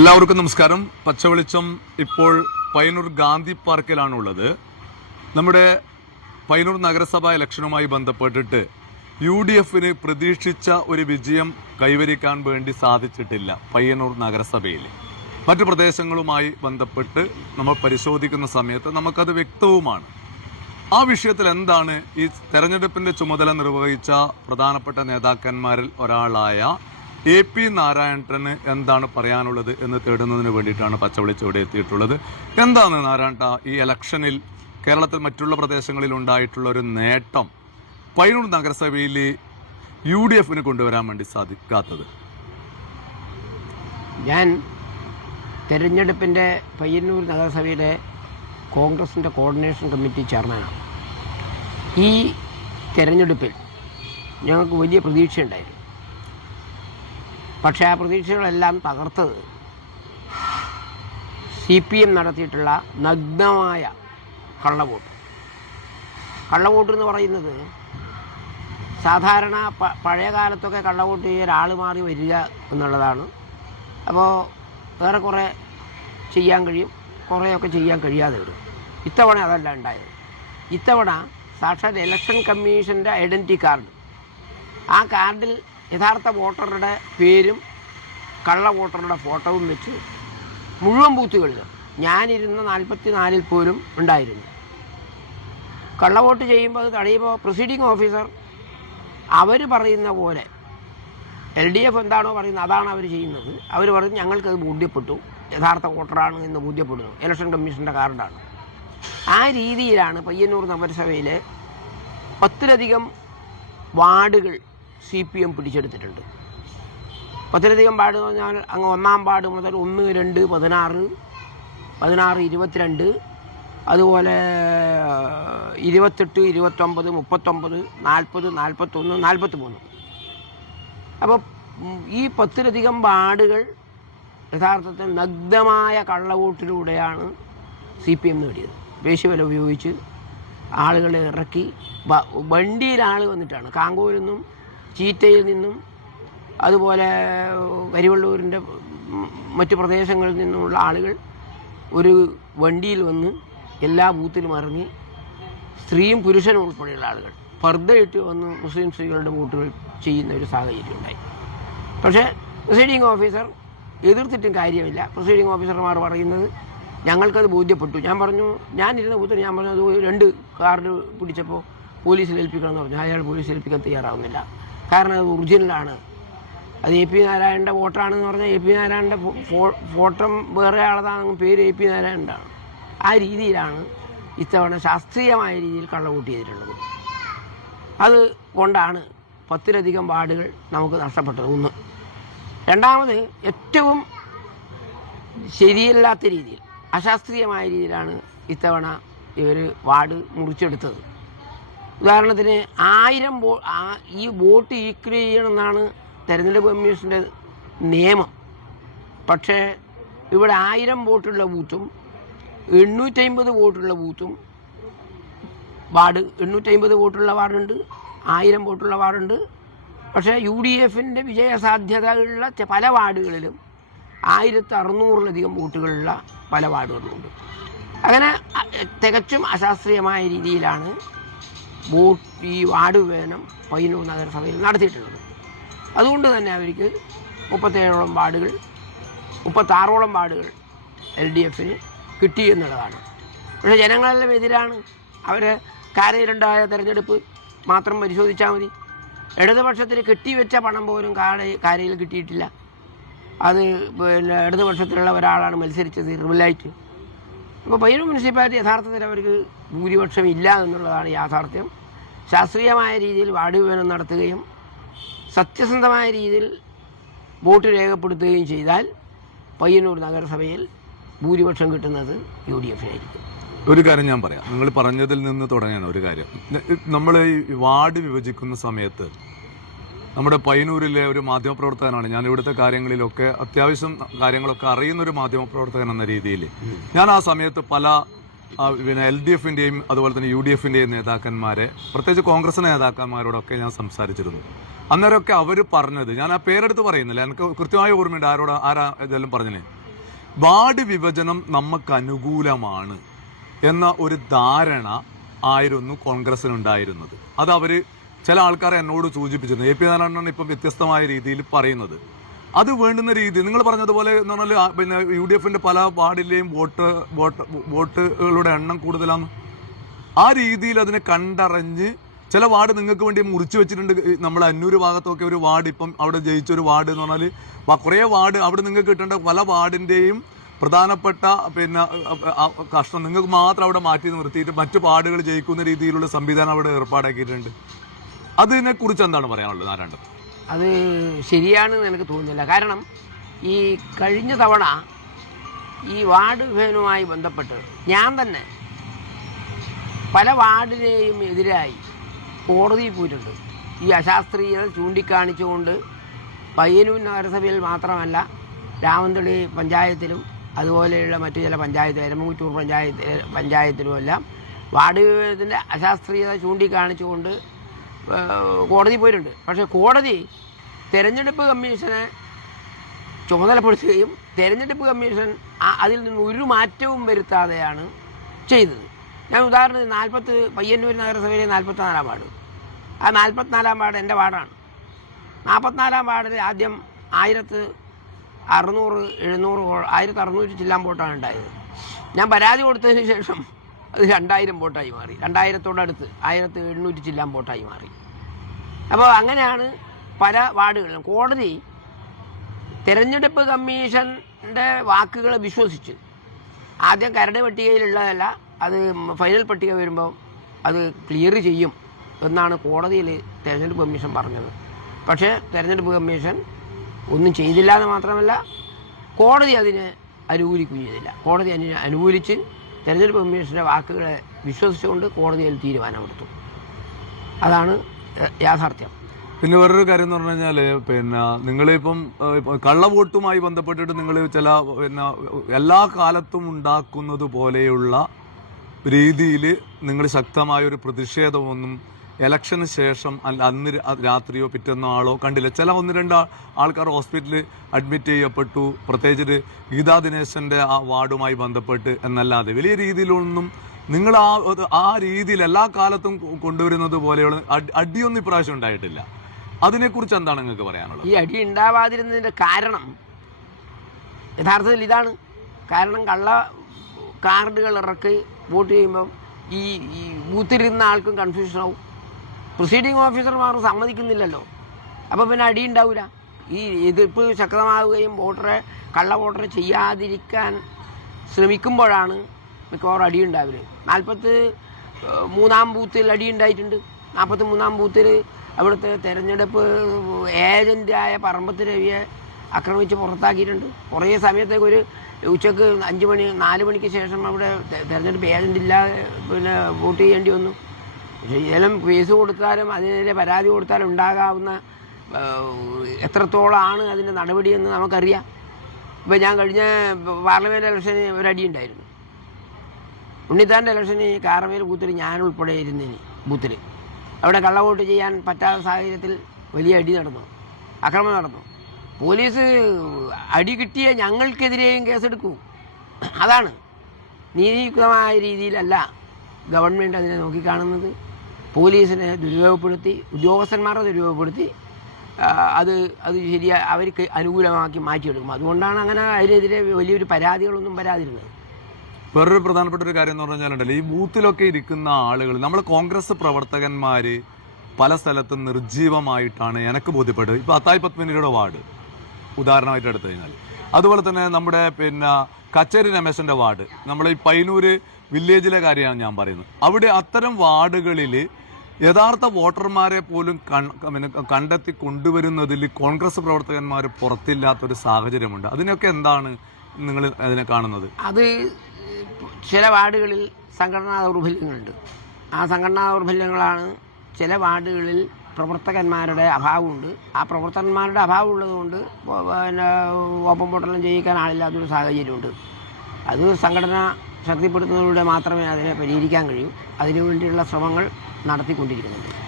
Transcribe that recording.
എല്ലാവർക്കും നമസ്കാരം. പച്ചവെളിച്ചം ഇപ്പോൾ പയ്യന്നൂർ ഗാന്ധി പാർക്കിലാണ് ഉള്ളത് നമ്മുടെ പയ്യന്നൂർ നഗരസഭാ ഇലക്ഷനുമായി ബന്ധപ്പെട്ടിട്ട് യു ഡി എഫിന് പ്രതീക്ഷിച്ച ഒരു വിജയം കൈവരിക്കാൻ വേണ്ടി സാധിച്ചിട്ടില്ല പയ്യന്നൂർ നഗരസഭയിൽ. മറ്റു പ്രദേശങ്ങളുമായി ബന്ധപ്പെട്ട് നമ്മൾ പരിശോധിക്കുന്ന സമയത്ത് നമുക്കത് വ്യക്തവുമാണ്. ആ വിഷയത്തിൽ എന്താണ് ഈ തെരഞ്ഞെടുപ്പിന്റെ ചുമതല നിർവഹിച്ച പ്രധാനപ്പെട്ട നേതാക്കന്മാരിൽ ഒരാളായ എ പി നാരായണന് എന്താണ് പറയാനുള്ളത് എന്ന് തേടുന്നതിന് വേണ്ടിയിട്ടാണ് പച്ചവിളിച്ച് ഇവിടെ എത്തിയിട്ടുള്ളത്. എന്താണ് നാരായണ ഈ ഇലക്ഷനിൽ കേരളത്തിൽ മറ്റുള്ള പ്രദേശങ്ങളിൽ ഉണ്ടായിട്ടുള്ള ഒരു നേട്ടം പയ്യന്നൂർ നഗരസഭയിൽ യു ഡി എഫിന് കൊണ്ടുവരാൻ വേണ്ടി സാധിക്കാത്തത്? ഞാൻ തെരഞ്ഞെടുപ്പിന്റെ പയ്യന്നൂർ നഗരസഭയിലെ കോൺഗ്രസിന്റെ കോർഡിനേഷൻ കമ്മിറ്റി ചെയർമാനാണ്. ഈ തെരഞ്ഞെടുപ്പിൽ ഞങ്ങൾക്ക് വലിയ പ്രതീക്ഷയുണ്ടായിരുന്നു. പക്ഷേ ആ പ്രതീക്ഷകളെല്ലാം തകർത്തത് സി പി എം നടത്തിയിട്ടുള്ള നഗ്നമായ കള്ളവോട്ട്. കള്ളവോട്ട് എന്ന് പറയുന്നത് സാധാരണ പഴയ കാലത്തൊക്കെ കള്ളവോട്ട് ചെയ്യാൻ ഒരാൾ മാറി വരിക എന്നുള്ളതാണ്. അപ്പോൾ വേറെ കുറേ ചെയ്യാൻ കഴിയും കുറേയൊക്കെ ചെയ്യാൻ കഴിയാതെ വരും. ഇത്തവണ അതല്ല ഉണ്ടായത്. ഇത്തവണ സാക്ഷാത് ഇലക്ഷൻ കമ്മീഷന്റെ ഐഡന്റി കാർഡ്. ആ കാർഡിൽ യഥാർത്ഥ വോട്ടറുടെ പേരും കള്ള വോട്ടറുടെ ഫോട്ടോവും വെച്ച് മുഴുവൻ ബൂത്തുകളിലും ഞാനിരുന്ന നാൽപ്പത്തി നാലിൽ പോലും ഉണ്ടായിരുന്നു. കള്ള വോട്ട് ചെയ്യുമ്പോൾ അത് തടയുമ്പോൾ പ്രൊസീഡിംഗ് ഓഫീസർ അവർ പറയുന്ന പോലെ എൽ ഡി എഫ് എന്താണോ പറയുന്നത് അതാണ് അവർ ചെയ്യുന്നത്. അവർ പറഞ്ഞ് ഞങ്ങൾക്കത് ബോധ്യപ്പെട്ടു. യഥാർത്ഥ വോട്ടറാണ് എന്ന് ബോധ്യപ്പെടുന്നു. ഇലക്ഷൻ കമ്മീഷന്റെ കാർഡാണ്. ആ രീതിയിലാണ് പയ്യന്നൂർ നഗരസഭയിലെ പത്തിലധികം വാർഡുകൾ സി പി എം പിടിച്ചെടുത്തിട്ടുണ്ട്. പത്തിലധികം പാട് എന്ന് പറഞ്ഞാൽ അങ്ങ് ഒന്നാം പാട് മുതൽ ഒന്ന് രണ്ട് പതിനാറ് പതിനാറ് ഇരുപത്തിരണ്ട് അതുപോലെ ഇരുപത്തെട്ട് ഇരുപത്തൊമ്പത് മുപ്പത്തൊമ്പത് നാൽപ്പത് നാൽപ്പത്തൊന്ന് നാൽപ്പത്തി മൂന്ന് അപ്പോൾ ഈ പത്തിലധികം പാടുകൾ യഥാർത്ഥത്തിൽ നഗ്നമായ കള്ളവോട്ടിലൂടെയാണ് സി പി എം നേടിയത്. പേശിവല ഉപയോഗിച്ച് ആളുകളെ ഇറക്കി വണ്ടിയിൽ ആൾ വന്നിട്ടാണ്. കാങ്കോയിൽ നിന്നും ചീറ്റയിൽ നിന്നും അതുപോലെ കരിവള്ളൂരിന്റെ മറ്റു പ്രദേശങ്ങളിൽ നിന്നുമുള്ള ആളുകൾ ഒരു വണ്ടിയിൽ വന്ന് എല്ലാ ബൂത്തിലും ഇറങ്ങി സ്ത്രീയും പുരുഷനും ഉൾപ്പെടെയുള്ള ആളുകൾ പർദ്ദയിട്ട് വന്ന് മുസ്ലിം സ്ത്രീകളുടെ വോട്ടുകൾ ചെയ്യുന്ന ഒരു സാഹചര്യം ഉണ്ടായി. പക്ഷേ പ്രൊസീഡിംഗ് ഓഫീസർ എതിർത്തിട്ടും കാര്യമില്ല. പ്രൊസീഡിംഗ് ഓഫീസർമാർ പറയുന്നത് ഞങ്ങൾക്കത് ബോധ്യപ്പെട്ടു. ഞാൻ പറഞ്ഞു ഞാനിരുന്ന ബൂത്തിൽ ഞാൻ പറഞ്ഞു അത് രണ്ട് കാർഡ് പിടിച്ചപ്പോൾ പോലീസിൽ ഏൽപ്പിക്കണം എന്ന് പറഞ്ഞു. അയാൾ പോലീസിൽ ഏൽപ്പിക്കാൻ തയ്യാറാവുന്നില്ല. കാരണം അത് ഒറിജിനലാണ്. അത് എ പി നാരായണന്റെ വോട്ടാണെന്ന് പറഞ്ഞാൽ എ പി നാരായണന്റെ ഫോട്ടം വേറെ ആളതാണെങ്കിൽ പേര് എ പി നാരായണന്റെയാണ് ആ രീതിയിലാണ് ഇത്തവണ ശാസ്ത്രീയമായ രീതിയിൽ കള്ളവോട്ട് ചെയ്തിട്ടുള്ളത് അത് കൊണ്ടാണ് പത്തിലധികം വാർഡുകൾ നമുക്ക് നഷ്ടപ്പെട്ടത്. ഒന്ന്. രണ്ടാമത് ഏറ്റവും ശരിയല്ലാത്ത രീതിയിൽ അശാസ്ത്രീയമായ രീതിയിലാണ് ഇത്തവണ ഇവർ വാർഡ് മുറിച്ചെടുത്തത്. ഉദാഹരണത്തിന് ആയിരം വോ ഈ വോട്ട് ഈക്വൽ ചെയ്യണമെന്നാണ് തെരഞ്ഞെടുപ്പ് കമ്മീഷന്റെ നിയമം. പക്ഷേ ഇവിടെ ആയിരം വോട്ടുള്ള ബൂത്തും എണ്ണൂറ്റമ്പത് വോട്ടുള്ള ബൂത്തും വാർഡ് എണ്ണൂറ്റമ്പത് വോട്ടുള്ള വാർഡുണ്ട് ആയിരം വോട്ടുള്ള വാർഡുണ്ട്. പക്ഷേ യു ഡി എഫിന്റെ വിജയസാധ്യതയുള്ള പല വാർഡുകളിലും ആയിരത്തി അറുന്നൂറിലധികം വോട്ടുകളുള്ള പല വാർഡുകളുമുണ്ട്. അങ്ങനെ തികച്ചും അശാസ്ത്രീയമായ രീതിയിലാണ് വോട്ട് ഈ വിഭജനം പയ്യന്നൂർ നഗരസഭയിൽ നടത്തിയിട്ടുള്ളത്. അതുകൊണ്ട് തന്നെ അവർക്ക് മുപ്പത്തേഴോളം വാർഡുകൾ മുപ്പത്താറോളം വാർഡുകൾ എൽ ഡി എഫിന് കിട്ടി എന്നുള്ളതാണ്. പക്ഷേ ജനങ്ങളെല്ലാം എതിരാണ്. അവർ കാരയിലുണ്ടായ തെരഞ്ഞെടുപ്പ് മാത്രം പരിശോധിച്ചാൽ മതി. ഇടതുപക്ഷത്തിന് കെട്ടിവെച്ച പണം പോലും കാരയിൽ കിട്ടിയിട്ടില്ല. അത് പിന്നെ ഇടതുപക്ഷത്തിലുള്ള ഒരാളാണ് മത്സരിച്ചത് റിബലായിട്ട് അപ്പോൾ പയ്യന്നൂർ മുനിസിപ്പാലിറ്റി യഥാർത്ഥത്തിൽ അവർക്ക് ഭൂരിപക്ഷം ഇല്ല എന്നുള്ളതാണ് യാഥാർത്ഥ്യം. ശാസ്ത്രീയമായ രീതിയിൽ വിഭജനം നടത്തുകയും സത്യസന്ധമായ രീതിയിൽ വോട്ട് രേഖപ്പെടുത്തുകയും ചെയ്താൽ പയ്യന്നൂർ നഗരസഭയിൽ ഭൂരിപക്ഷം കിട്ടുന്നത് യു ഡി എഫിനായിരിക്കും ഒരു കാര്യം ഞാൻ പറയാം. നിങ്ങൾ പറഞ്ഞതിൽ നിന്ന് തുടങ്ങിയാണ് ഒരു കാര്യം. നമ്മൾ ഈ വാർഡ് വിഭജിക്കുന്ന സമയത്ത് നമ്മുടെ പയ്യന്നൂരിലെ ഒരു മാധ്യമപ്രവർത്തകനാണ്. ഞാൻ ഇവിടുത്തെ കാര്യങ്ങളിലൊക്കെ അത്യാവശ്യം കാര്യങ്ങളൊക്കെ അറിയുന്ന ഒരു മാധ്യമപ്രവർത്തകൻ എന്ന രീതിയിൽ ഞാൻ ആ സമയത്ത് പല പിന്നെ എൽ ഡി എഫിന്റെയും അതുപോലെ തന്നെ യു ഡി എഫിന്റെയും നേതാക്കന്മാരെ പ്രത്യേകിച്ച് കോൺഗ്രസ് നേതാക്കന്മാരോടൊക്കെ ഞാൻ സംസാരിച്ചിരുന്നു. അന്നേരമൊക്കെ അവർ പറഞ്ഞത് ഞാൻ ആ പേരെടുത്ത് പറയുന്നില്ല എനിക്ക് കൃത്യമായ ഓർമ്മയുണ്ട് ആരോട് ആരാ ഇതെല്ലാം പറഞ്ഞില്ലേ? വാർഡ് വിഭജനം നമുക്ക് അനുകൂലമാണ് എന്ന ഒരു ധാരണ ആയിരുന്നു കോൺഗ്രസിനുണ്ടായിരുന്നത് അത് അവർ ചില ആൾക്കാർ എന്നോട് സൂചിപ്പിച്ചിരുന്നു. എ പി നാരായണനാണ് ഇപ്പം വ്യത്യസ്തമായ രീതിയിൽ പറയുന്നത് അത് വേണ്ടുന്ന രീതി. നിങ്ങൾ പറഞ്ഞതുപോലെ എന്ന് പറഞ്ഞാൽ പിന്നെ യു ഡി എഫിന്റെ പല വാർഡിലെയും വോട്ട് വോട്ട് വോട്ടുകളുടെ എണ്ണം കൂടുതലാണ്. ആ രീതിയിൽ അതിനെ കണ്ടറിഞ്ഞ് ചില വാർഡ് നിങ്ങൾക്ക് വേണ്ടി മുറിച്ചു വെച്ചിട്ടുണ്ട്. നമ്മുടെ അന്നൂർ ഭാഗത്തൊക്കെ ഒരു വാർഡ് ഇപ്പം അവിടെ ജയിച്ച ഒരു വാർഡ് എന്ന് പറഞ്ഞാൽ കുറേ വാർഡ് അവിടെ നിങ്ങൾക്ക് കിട്ടേണ്ട പല വാർഡിന്റെയും പ്രധാനപ്പെട്ട പിന്നെ കഷ്ടം നിങ്ങൾക്ക് മാത്രം അവിടെ മാറ്റി നിർത്തിയിട്ട് മറ്റു വാർഡുകൾ ജയിക്കുന്ന രീതിയിലുള്ള സംവിധാനം അവിടെ ഏർപ്പാടാക്കിയിട്ടുണ്ട്. അതിനെ കുറിച്ച് എന്താണ് പറയാനുള്ളത് നാരായണൻ അത് ശരിയാണെന്ന് എനിക്ക് തോന്നുന്നില്ല. കാരണം ഈ കഴിഞ്ഞ തവണ ഈ വാർഡ് വിഭജനവുമായി ബന്ധപ്പെട്ട് ഞാൻ തന്നെ പല വാർഡിനെയും എതിരായി കോടതിയിൽ പോയിട്ടുണ്ട്. ഈ അശാസ്ത്രീയത ചൂണ്ടിക്കാണിച്ചുകൊണ്ട് പയ്യന്നൂർ നഗരസഭയിൽ മാത്രമല്ല രാമന്തളി പഞ്ചായത്തിലും അതുപോലെയുള്ള മറ്റു ചില പഞ്ചായത്ത് എരമൂറ്റൂർ പഞ്ചായത്ത് പഞ്ചായത്തിലുമെല്ലാം വാർഡ് വിഭജനത്തിന്റെ അശാസ്ത്രീയത ചൂണ്ടിക്കാണിച്ചുകൊണ്ട് കോടതി പോയിട്ടുണ്ട്. പക്ഷേ കോടതി തെരഞ്ഞെടുപ്പ് കമ്മീഷനെ ചുമതലപ്പെടുത്തുകയും തെരഞ്ഞെടുപ്പ് കമ്മീഷൻ അതിൽ നിന്ന് ഒരു മാറ്റവും വരുത്താതെയാണ് ചെയ്തത്. ഞാൻ ഉദാഹരണത്തിന് നാൽപ്പത്ത് പയ്യന്നൂർ നഗരസഭയിലെ നാൽപ്പത്തിനാലാം വാർഡ്. ആ നാൽപ്പത്തിനാലാം വാർഡ് എന്റെ വാർഡാണ്. നാൽപ്പത്തിനാലാം വാർഡിൽ ആദ്യം ആയിരത്ത് അറുന്നൂറ് എഴുന്നൂറ് ആയിരത്തി അറുന്നൂറ്റി ചില്ലാൻ വോട്ടാണ് ഉണ്ടായത്. ഞാൻ പരാതി കൊടുത്തതിന് ശേഷം അത് രണ്ടായിരം വോട്ടായി മാറി. രണ്ടായിരത്തോടടുത്ത് ആയിരത്തി എണ്ണൂറ്റി ചില്ലാൻ വോട്ടായി മാറി. അപ്പോൾ അങ്ങനെയാണ് പല വാർഡുകളിലും കോടതി തെരഞ്ഞെടുപ്പ് കമ്മീഷന്റെ വാക്കുകൾ വിശ്വസിച്ച് ആദ്യം കരട് പട്ടികയിലുള്ളതല്ല അത് ഫൈനൽ പട്ടിക വരുമ്പോൾ അത് ക്ലിയർ ചെയ്യും എന്നാണ് കോടതിയിൽ തെരഞ്ഞെടുപ്പ് കമ്മീഷൻ പറഞ്ഞത്. പക്ഷേ തെരഞ്ഞെടുപ്പ് കമ്മീഷൻ ഒന്നും ചെയ്തില്ല എന്ന് മാത്രമല്ല കോടതി അതിന് അനുകൂലിക്കുകയും ചെയ്തില്ല. കോടതി അതിനെ അനുകൂലിച്ച് തെരഞ്ഞെടുപ്പ് കമ്മീഷന്റെ വാക്കുകളെ വിശ്വസിച്ചുകൊണ്ട് കോടതിയിൽ തീരുമാനമെടുത്തു. അതാണ് യാഥാർത്ഥ്യം. പിന്നെ വേറൊരു കാര്യം എന്ന് പറഞ്ഞു കഴിഞ്ഞാൽ പിന്നെ നിങ്ങളിപ്പം കള്ളവോട്ടുമായി ബന്ധപ്പെട്ടിട്ട് നിങ്ങൾ ചില പിന്നെ എല്ലാ കാലത്തും ഉണ്ടാക്കുന്നത് പോലെയുള്ള രീതിയിൽ നിങ്ങൾ ശക്തമായ ഒരു പ്രതിഷേധമൊന്നും ഇലക്ഷന് ശേഷം അല്ല അന്ന് രാത്രിയോ പിറ്റന്നാളോ കണ്ടില്ല. ചില ഒന്ന് രണ്ട് ആൾക്കാർ ഹോസ്പിറ്റലിൽ അഡ്മിറ്റ് ചെയ്യപ്പെട്ടു. പ്രത്യേകിച്ച് ഗീതാ ദിനേശന്റെ ആ വാർഡുമായി ബന്ധപ്പെട്ട് എന്നല്ലാതെ. വലിയ രീതിയിലൊന്നും നിങ്ങൾ ആ ആ രീതിയിൽ എല്ലാ കാലത്തും കൊണ്ടുവരുന്നത് പോലെയുള്ള അടി- അടിയൊന്നും ഇപ്രാവശ്യം ഉണ്ടായിട്ടില്ല. അതിനെക്കുറിച്ച് എന്താണ് നിങ്ങൾക്ക് പറയാനുള്ളത്? ഈ അടി ഉണ്ടാവാതിരുന്നതിന്റെ കാരണം യഥാർത്ഥത്തിൽ ഇതാണ്. കാരണം കള്ള കാർഡുകൾ ഇറക്കി വോട്ട് ചെയ്യുമ്പം ഈ ബൂത്തിലിരുന്ന ആൾക്കും കൺഫ്യൂഷൻ ആവും പ്രൊസീഡിംഗ് ഓഫീസർമാർ സമ്മതിക്കുന്നില്ലല്ലോ. അപ്പോൾ പിന്നെ അടി ഉണ്ടാവില്ല ഈ എതിർപ്പ് ശക്തമാവുകയും വോട്ടറെ കള്ള വോട്ടറെ ചെയ്യാതിരിക്കാൻ ശ്രമിക്കുമ്പോഴാണ് മിക്കവാറും അടി ഉണ്ടാവില്ല നാൽപ്പത്ത് മൂന്നാം ബൂത്തിൽ അടി ഉണ്ടായിട്ടുണ്ട്. നാൽപ്പത്തി മൂന്നാം ബൂത്തിൽ അവിടുത്തെ തെരഞ്ഞെടുപ്പ് ഏജന്റായ പറമ്പത്ത് രവിയെ ആക്രമിച്ച് പുറത്താക്കിയിട്ടുണ്ട്. കുറേ സമയത്തേക്ക് ഒരു ഉച്ചയ്ക്ക് അഞ്ച് മണി നാല് മണിക്ക് ശേഷം അവിടെ തെരഞ്ഞെടുപ്പ് ഏജന്റ് ഇല്ലാതെ പിന്നെ വോട്ട് ചെയ്യേണ്ടി വന്നു. പക്ഷേ കേസ് കൊടുത്താലും അതിനെതിരെ പരാതി കൊടുത്താലും ഉണ്ടാകാവുന്ന എത്രത്തോളമാണ് അതിന്റെ നടപടിയെന്ന് നമുക്കറിയാം. ഇപ്പം ഞാൻ കഴിഞ്ഞ പാർലമെന്റ് ഇലക്ഷന് ഒരടി ഉണ്ടായിരുന്നു. ഉണ്ണിത്താന്റെ ഇലക്ഷന് കാറമേൽ ബൂത്തിൽ ഞാൻ ഉൾപ്പെടെ ഇരുന്നിനി ബൂത്തിൽ അവിടെ കള്ളവോട്ട് ചെയ്യാൻ പറ്റാത്ത സാഹചര്യത്തിൽ വലിയ അടി നടന്നു അക്രമം നടന്നു. പോലീസ് അടി കിട്ടിയ ഞങ്ങൾക്കെതിരെയും കേസെടുക്കൂ. അതാണ്. നീതിയുക്തമായ രീതിയിലല്ല ഗവൺമെന്റ് അതിനെ നോക്കിക്കാണുന്നത്. പോലീസിനെ ദുരുപയോഗപ്പെടുത്തി ഉദ്യോഗസ്ഥന്മാരെ ദുരുപയോഗപ്പെടുത്തി അത് അത് ശരിയാ അവർക്ക് അനുകൂലമാക്കി മാറ്റിയെടുക്കും. അതുകൊണ്ടാണ് അങ്ങനെ അതിനെതിരെ വലിയൊരു പരാതികളൊന്നും വരാതിരുന്നത്. വേറൊരു പ്രധാനപ്പെട്ട ഒരു കാര്യം എന്ന് പറഞ്ഞാലുണ്ടല്ലോ ഈ ബൂത്തിലൊക്കെ ഇരിക്കുന്ന ആളുകൾ നമ്മൾ കോൺഗ്രസ് പ്രവർത്തകന്മാർ പല സ്ഥലത്തും നിർജീവമായിട്ടാണ് എനിക്ക് ബോധ്യപ്പെട്ടത്. ഇപ്പോൾ അത്തായി പത്മിനിയുടെ വാർഡ് ഉദാഹരണമായിട്ട് എടുത്തു കഴിഞ്ഞാൽ. അതുപോലെ തന്നെ നമ്മുടെ പിന്നെ കച്ചേരി രമേശന്റെ വാർഡ് നമ്മൾ ഈ പൈനൂര് വില്ലേജിലെ കാര്യമാണ് ഞാൻ പറയുന്നത്. അവിടെ അത്തരം വാർഡുകളിൽ യഥാർത്ഥ വോട്ടർമാരെ പോലും കണ്ടെത്തി കൊണ്ടുവരുന്നതിൽ കോൺഗ്രസ് പ്രവർത്തകന്മാർ പുറത്തില്ലാത്തൊരു സാഹചര്യമുണ്ട്. അതിനൊക്കെ എന്താണ് നിങ്ങൾ അതിനെ കാണുന്നത്? അത് ചില വാർഡുകളിൽ സംഘടനാ ദൗർബല്യങ്ങളുണ്ട്. ആ സംഘടനാ ദൗർബല്യങ്ങളാണ് ചില വാർഡുകളിൽ പ്രവർത്തകന്മാരുടെ അഭാവമുണ്ട്. ആ പ്രവർത്തകന്മാരുടെ അഭാവം ഉള്ളതുകൊണ്ട് പിന്നെ ഓപ്പൺ പോട്ടെല്ലാം ചെയ്യിക്കാൻ ആളില്ലാത്തൊരു സാഹചര്യമുണ്ട്. അത് സംഘടന ശക്തിപ്പെടുത്തുന്നതിലൂടെ മാത്രമേ അതിനെ പരിഹരിക്കാൻ കഴിയൂ. അതിനുവേണ്ടിയുള്ള ശ്രമങ്ങൾ നടത്തിക്കൊണ്ടിരിക്കുന്നുണ്ട്.